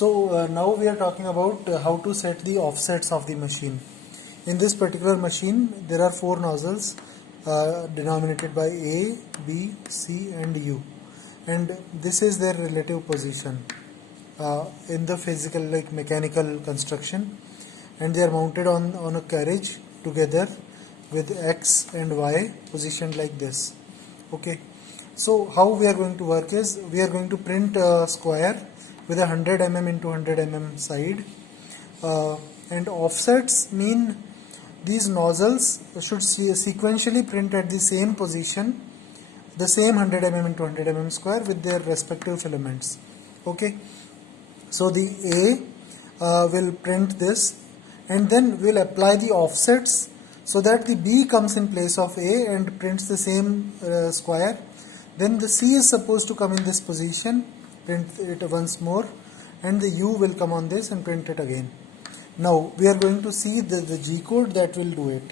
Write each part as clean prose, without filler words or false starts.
Now we are talking about how to set the offsets of the machine. In this particular machine, there are 4 nozzles denominated by A, B, C and U, and this is their relative position in the physical, like mechanical construction, and they are mounted on a carriage together with X and Y positioned like this. Okay, so how we are going to work is, we are going to print a square with 100 mm into 100 mm side, and offsets mean these nozzles should sequentially print at the same position, the same 100 mm into 100 mm square with their respective filaments. Okay, so the A will print this, and then we'll apply the offsets so that the B comes in place of A and prints the same square. Then the C is supposed to come in this position, print it once more, and the U will come on this and print it again. Now we are going to see the G code that will do it.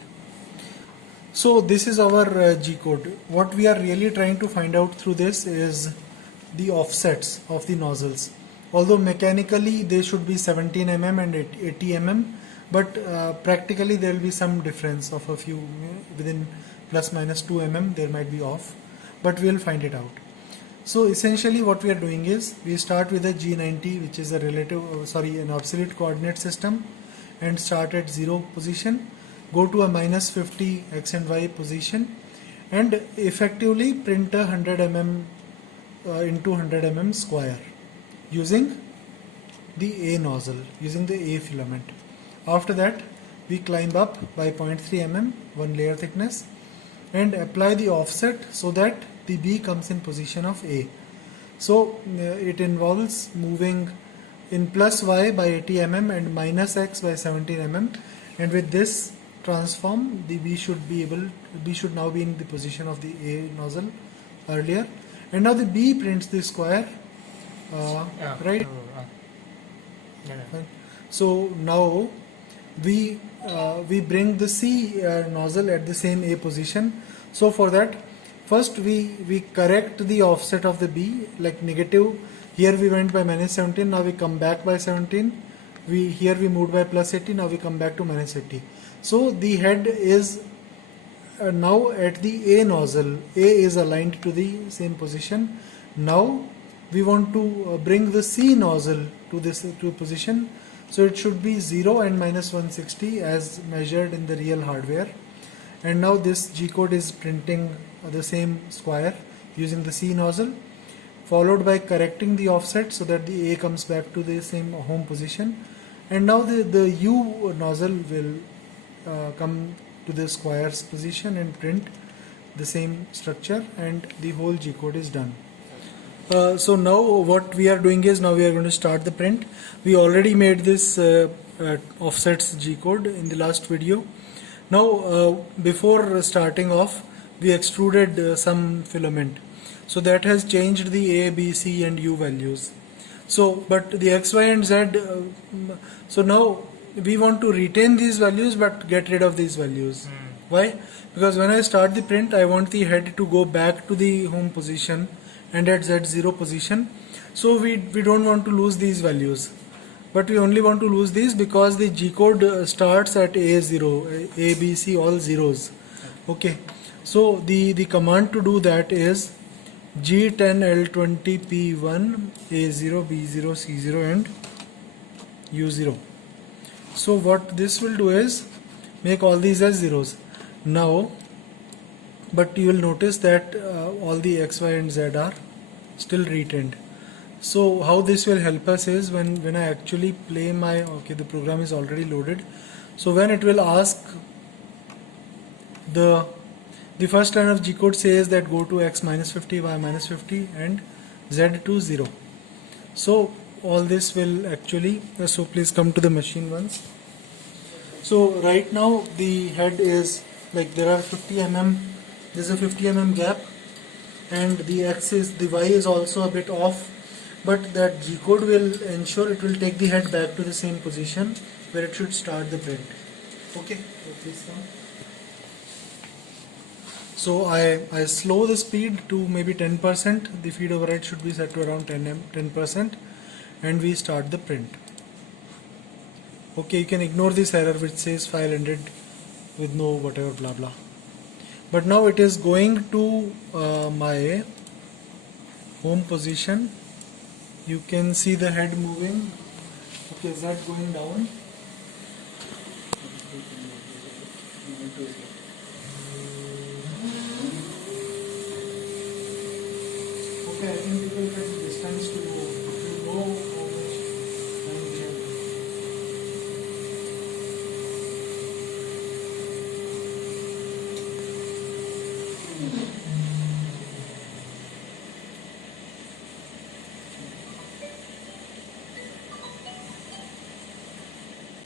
So this is our G code. What we are really trying to find out through this is the offsets of the nozzles. Although mechanically they should be 17 mm and 80 mm, but practically there will be some difference of a few, within plus minus 2 mm there might be off, but we will find it out. So essentially what we are doing is, we start with a G90, which is a an absolute coordinate system, and start at 0 position, go to a minus 50 X and Y position, and effectively print a 100 mm into 100 mm square using the A nozzle, using the A filament. After that we climb up by 0.3 mm, 1 layer thickness, and apply the offset so that the B comes in position of A. So it involves moving in plus Y by 80 mm and minus X by 17 mm, and with this transform the B should now be in the position of the A nozzle earlier, and now the B prints the square, right? So now we bring the C nozzle at the same A position. So for that, first we correct the offset of the B, like negative. Here we went by minus 17, now we come back by 17. Here we moved by plus 80, now we come back to minus 80. So the head is now at the A nozzle. A is aligned to the same position. Now we want to bring the C nozzle to this position. So it should be 0 and minus 160 as measured in the real hardware. And now this G code is printing the same square using the C nozzle, followed by correcting the offset so that the A comes back to the same home position. And now the U nozzle will come to the square's position and print the same structure, and the whole G code is done. So now what we are doing is, now we are going to start the print. We already made this offsets G code in the last video. Now before starting off, we extruded some filament, so that has changed the A, B, C and U values. So but the X, Y and Z, so now we want to retain these values but get rid of these values. Why? Because when I start the print, I want the head to go back to the home position and at Z0 position. So we don't want to lose these values, but we only want to lose these because the G code starts at A0, A, B, C, all zeros. Okay, so the command to do that is G10L20P1 A0, B0, C0 and U0. So what this will do is make all these as zeros. Now, but you will notice that all the X, Y and Z are still retained. So how this will help us is, when I actually play my, okay, the program is already loaded. So when it will ask, the first line of G code says that go to X minus 50, Y minus 50 and Z to 0. So all this will actually, so please come to the machine once. So right now the head is like, there are 50 mm, there's a 50 mm gap, and the Y is also a bit off, but that G code will ensure it will take the head back to the same position where it should start the print. Okay, so please come. So I slow the speed to maybe 10%, the feed override should be set to around 10%, and we start the print. Okay, you can ignore this error which says file ended with no whatever blah blah. But now it is going to my home position. You can see the head moving. Okay, is that going down? Okay, I think it will get distance to go. If you know